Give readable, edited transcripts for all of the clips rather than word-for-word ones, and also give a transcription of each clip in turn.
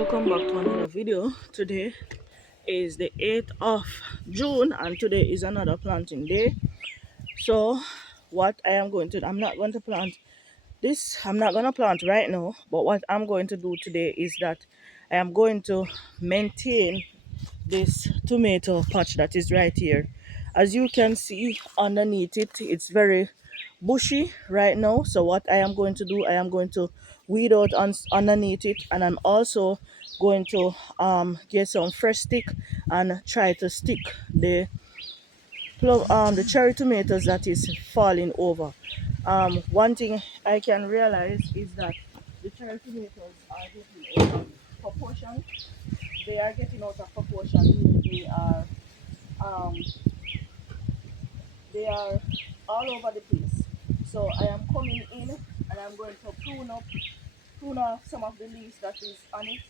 Welcome back to another video. Today is the 8th of June and today is another planting day. So what I am going to, I'm not going to plant this, I'm not going to plant right now, but what I'm going to do today is that I am going to maintain this tomato patch that is right here. As you can see underneath it, it's very bushy right now. So what I am going to do, I am going to weed out underneath it, and I'm also going to get some fresh stick and try to stick the cherry tomatoes that is falling over. One thing I can realize is that the cherry tomatoes are getting out of proportion. They are getting out of proportion, meaning um, they are all over the place. So I am coming in and I'm going to prune off some of the leaves that is on it,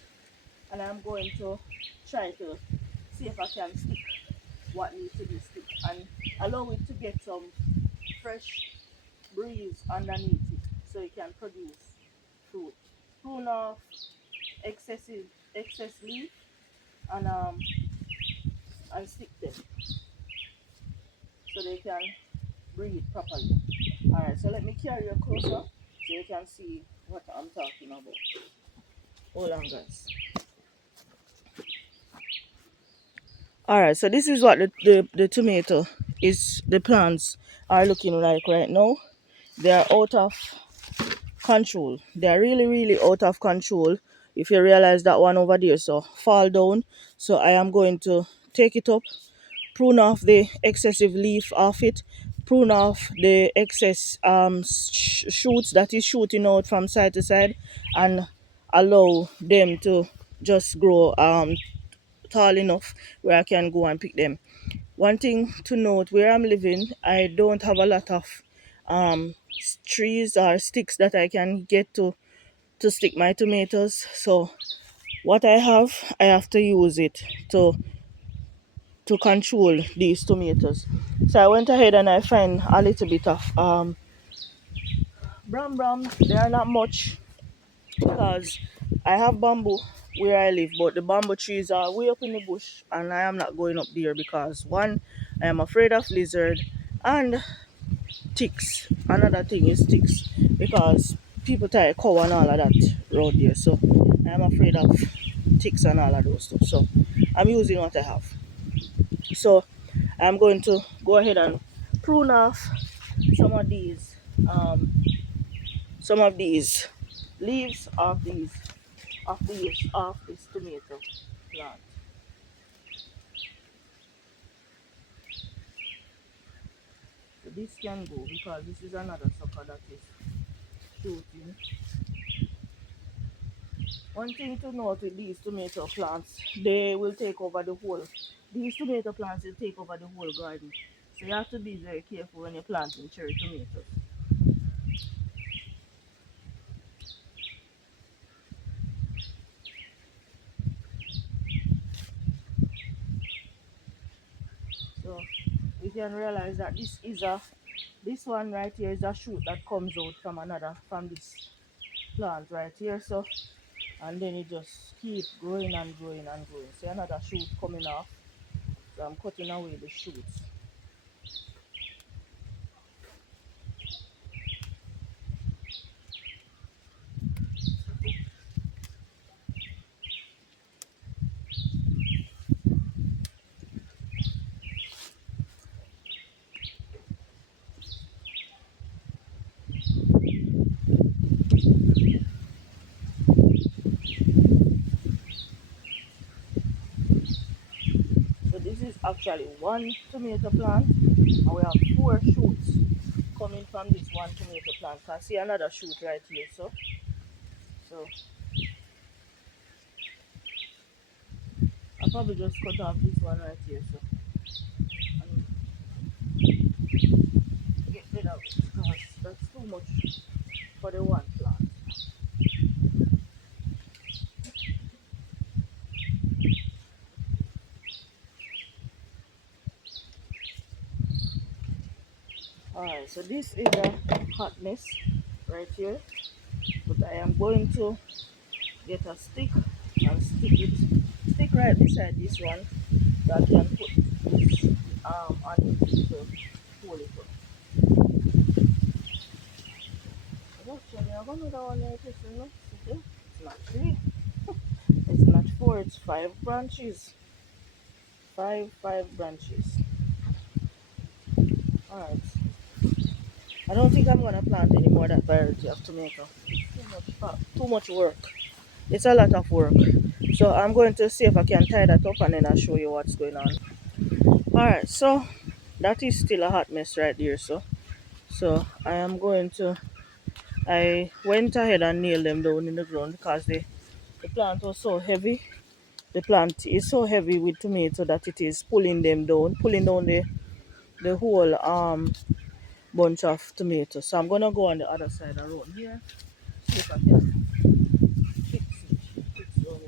and I'm going to try to see if I can stick what needs to be stick and allow it to get some fresh breeze underneath it so it can produce fruit. Prune off excess leaf and stick them so they can breathe properly. Alright, so let me carry you closer so you can see what I'm talking about. Hold on, guys. Alright, so this is what the tomato is, the plants are looking like right now. They are out of control. They are really out of control. If you realize that one over there, so fall down. So I am going to take it up, prune off the excessive leaf off it, prune off the excess shoots that is shooting out from side to side, and allow them to just grow tall enough where I can go and pick them. One thing to note, where I'm living, I don't have a lot of trees or sticks that I can get to stick my tomatoes. So what I have to use it to control these tomatoes. So I went ahead and I find a little bit of bram. They are not much because I have bamboo where I live, but the bamboo trees are way up in the bush and I am not going up there because one, I am afraid of lizard and ticks. Another thing is ticks because people tie cow and all of that around here, so I am afraid of ticks and all of those stuff. So I'm using what I have. So I'm going to go ahead and prune off some of these um, leaves of this tomato plant. So this can go because this is another sucker that is shooting. One thing to note with these tomato plants, they will take over the whole. These tomato plants will take over the whole garden. So you have to be very careful when you're planting cherry tomatoes. So you can realize that this one right here is a shoot that comes out from this plant right here. So and then it just keep growing and growing and growing. See another shoot coming off. So I'm cutting away the shoots. So this is actually one tomato plant and we have 4 shoots coming from this one tomato plant. Can see another shoot right here. So I'll probably just cut off this one right here. So and get rid of it because that's too much for the one plant. Alright, so this is the hotness right here. But I am going to get a stick and stick right beside this one, so I can put this on it to hold it up. Actually, I have another one like this, you know. See, it's not three, it's not four, it's five branches. Five branches. Alright. I don't think I'm gonna plant any more that variety of tomato. It's too much work. It's a lot of work. So I'm going to see if I can tie that up and then I'll show you what's going on. Alright, so that is still a hot mess right there. So I am going to, I went ahead and nailed them down in the ground because the plant was so heavy. The plant is so heavy with tomato that it is pulling them down, pulling down the whole bunch of tomatoes. So I'm gonna go on the other side of the road here, see if I can fix it. Fix it almost.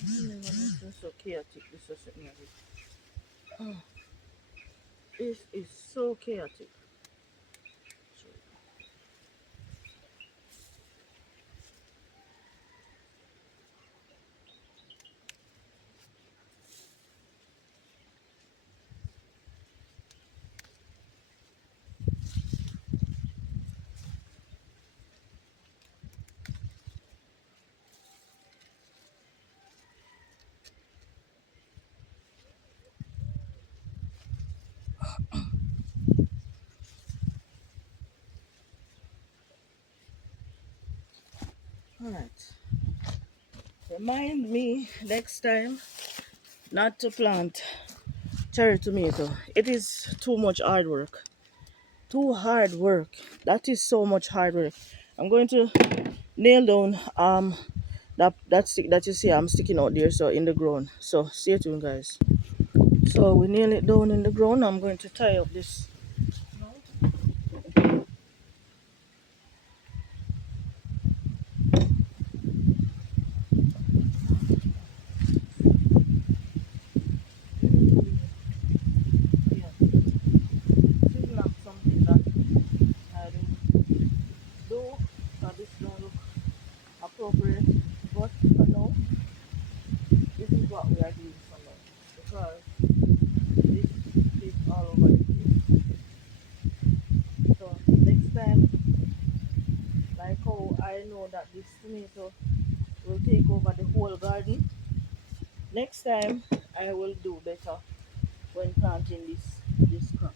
This is so chaotic. This is something like it. Oh, this is so chaotic. Alright. Remind me next time not to plant cherry tomato. It is too much hard work. Too hard work. That is so much hard work. I'm going to nail down that stick that you see I'm sticking out there, so in the ground. So stay tuned, guys. So we nail it down in the ground. I'm going to tie up this. Yeah, this is not something that I didn't do, because this don't look appropriate. But for now, this is what we are doing for now, because this is all over the place. So next time, like how I know that this tomato will take over the whole garden, next time I will do better when planting this crop.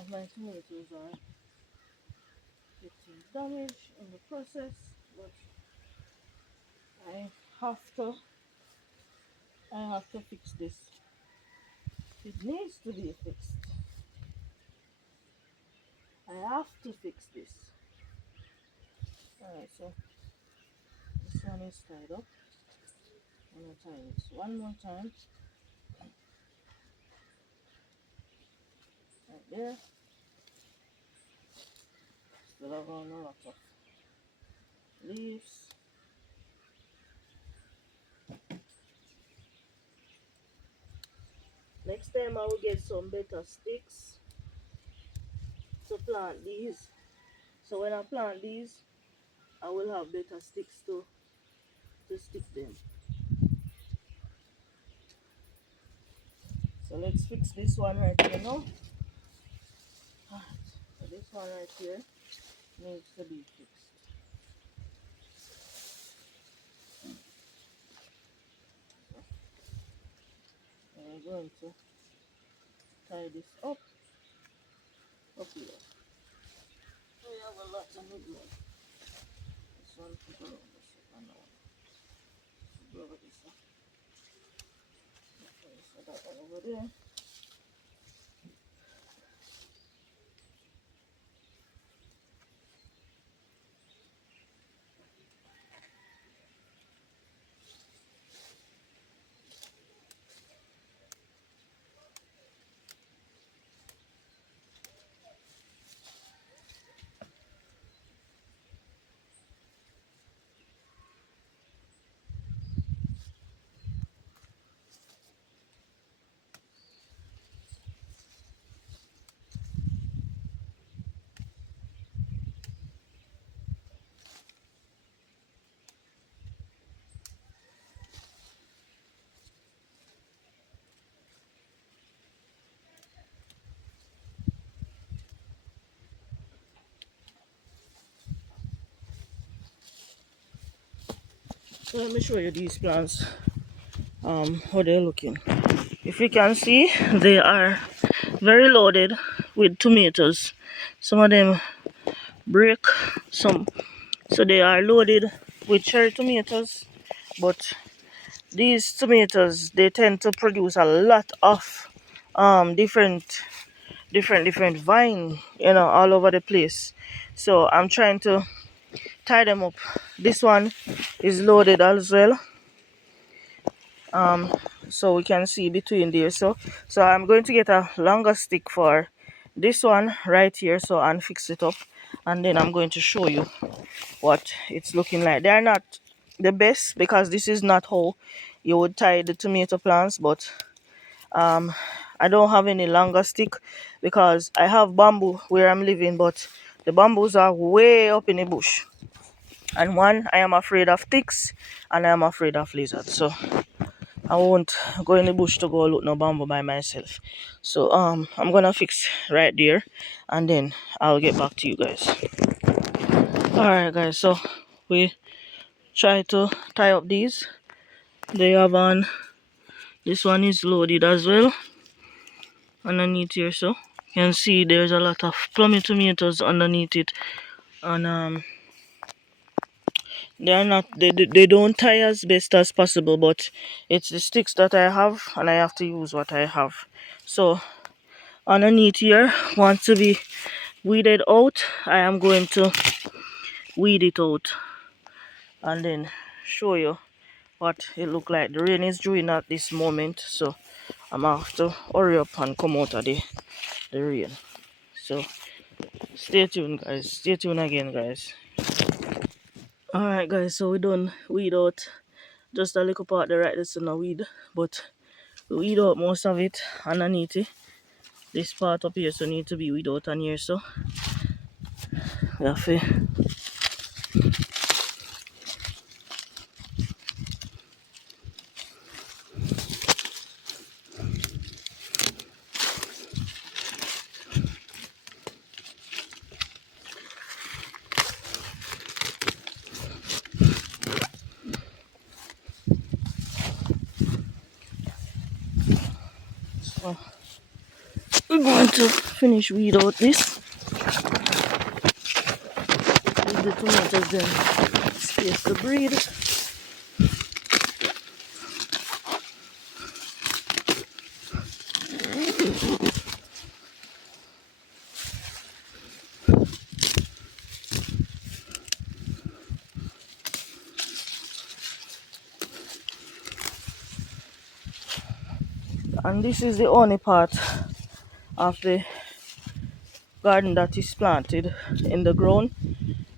of my tomatoes are getting damaged in the process, but I have to fix this. It needs to be fixed. I have to fix this. Alright, so this one is tied up. I'm gonna tie this one more time. Right there. Still have a lot of leaves. Next time I will get some better sticks to plant these. So when I plant these, I will have better sticks to stick them. So let's fix this one right here now. So this one right here needs to be fixed. So we're going to tie this up here. We have a lot of wood. This one to go on this one. Go over this one. Okay, so that one over there. So let me show you these plants, how they're looking. If you can see, they are very loaded with tomatoes. Some of them break, so they are loaded with cherry tomatoes, but these tomatoes, they tend to produce a lot of different vine, all over the place. So I'm trying to tie them up. This one is loaded as well, so we can see between there. So I'm going to get a longer stick for this one right here, so and fix it up, and then I'm going to show you what it's looking like. They're not the best because this is not how you would tie the tomato plants, but I don't have any longer stick because I have bamboo where I'm living, but the bamboos are way up in the bush, and one, I am afraid of ticks and I am afraid of lizards, so I won't go in the bush to go look no bamboo by myself. So I'm gonna fix right there, and then I'll get back to you guys. Alright guys, so we try to tie up these. They have on, this one is loaded as well underneath here, so you can see there's a lot of plummy tomatoes underneath it, and they are not, they don't tie as best as possible, but it's the sticks that I have and I have to use what I have. So underneath here wants to be weeded out. I am going to weed it out and then show you what it look like. The rain is due at this moment, so I'm gonna have to hurry up and come out of the rain. So stay tuned guys, stay tuned again guys. Alright guys, so we done weed out just a little part there, right? This is no weed, but we weed out most of it underneath it. This part up here so need to be weed out on here, so we have to we're going to finish weed out this. Leave the tomatoes then space to breathe. And this is the only part of the garden that is planted in the ground,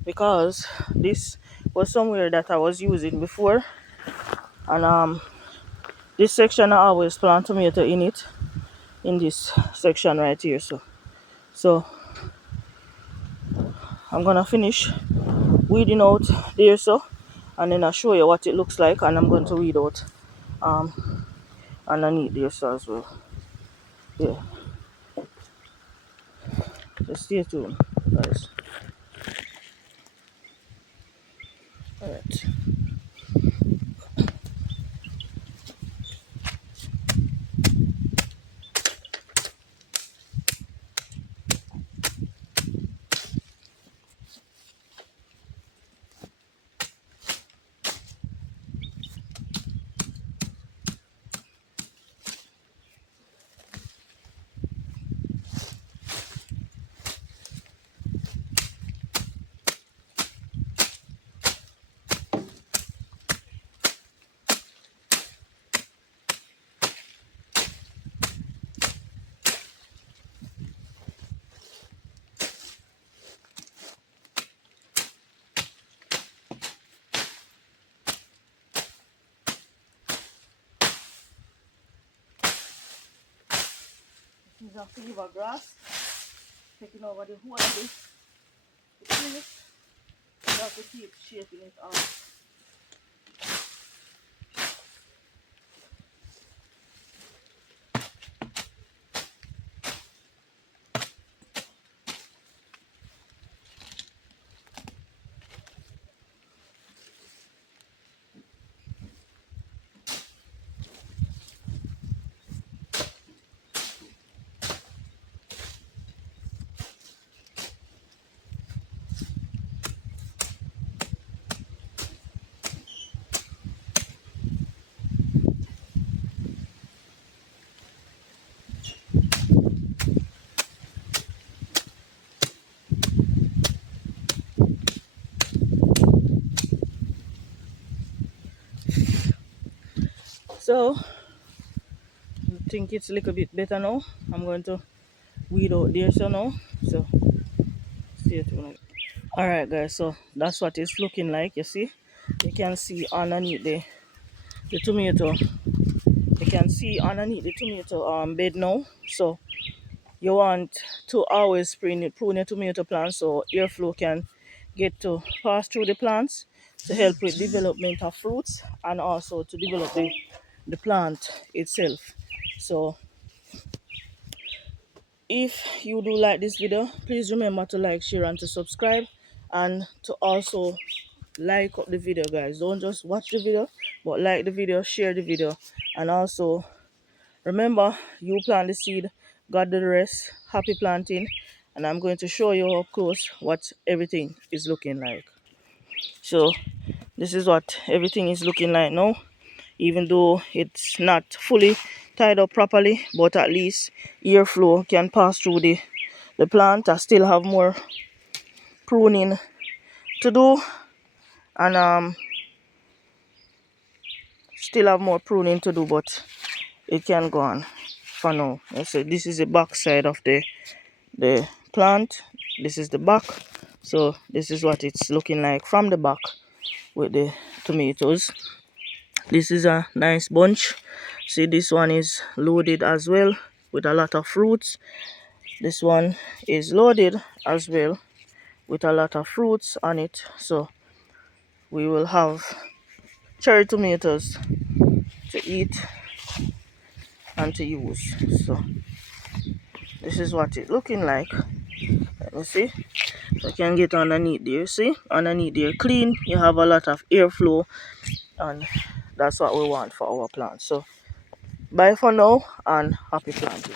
because this was somewhere that I was using before, and this section I always plant tomato in it, in this section right here. So I'm gonna finish weeding out there, and then I'll show you what it looks like, and I'm going to weed out underneath there as well. Yeah, just stay tuned, guys. Alright. This is a fever grass taking over the whole of the tree. You have to keep shaking it out. So I think it's a little bit better now. I'm going to weed out there now. So stay tuned. Alright guys, so that's what it's looking like. You see, you can see underneath the tomato. You can see underneath the tomato bed now. So you want to always prune your tomato plants so airflow can get to pass through the plants to help with development of fruits and also to develop the plant itself. So if you do like this video, please remember to like, share and to subscribe, and to also like up the video, guys. Don't just watch the video, but like the video, share the video, and also remember, you plant the seed, God do the rest. Happy planting. And I'm going to show you up close what everything is looking like. So this is what everything is looking like now, even though it's not fully tied up properly, but at least airflow can pass through the plant. I still have more pruning to do, and still have more pruning to do, but it can go on for now. So this is the back side of the plant. This is the back. So this is what it's looking like from the back with the tomatoes. This is a nice bunch. See, this one is loaded as well with a lot of fruits. This one is loaded as well with a lot of fruits on it. So we will have cherry tomatoes to eat and to use. So this is what it's looking like. Let me see. So I can get underneath there. See, underneath there clean. You have a lot of airflow, and that's what we want for our plants. So bye for now and happy planting.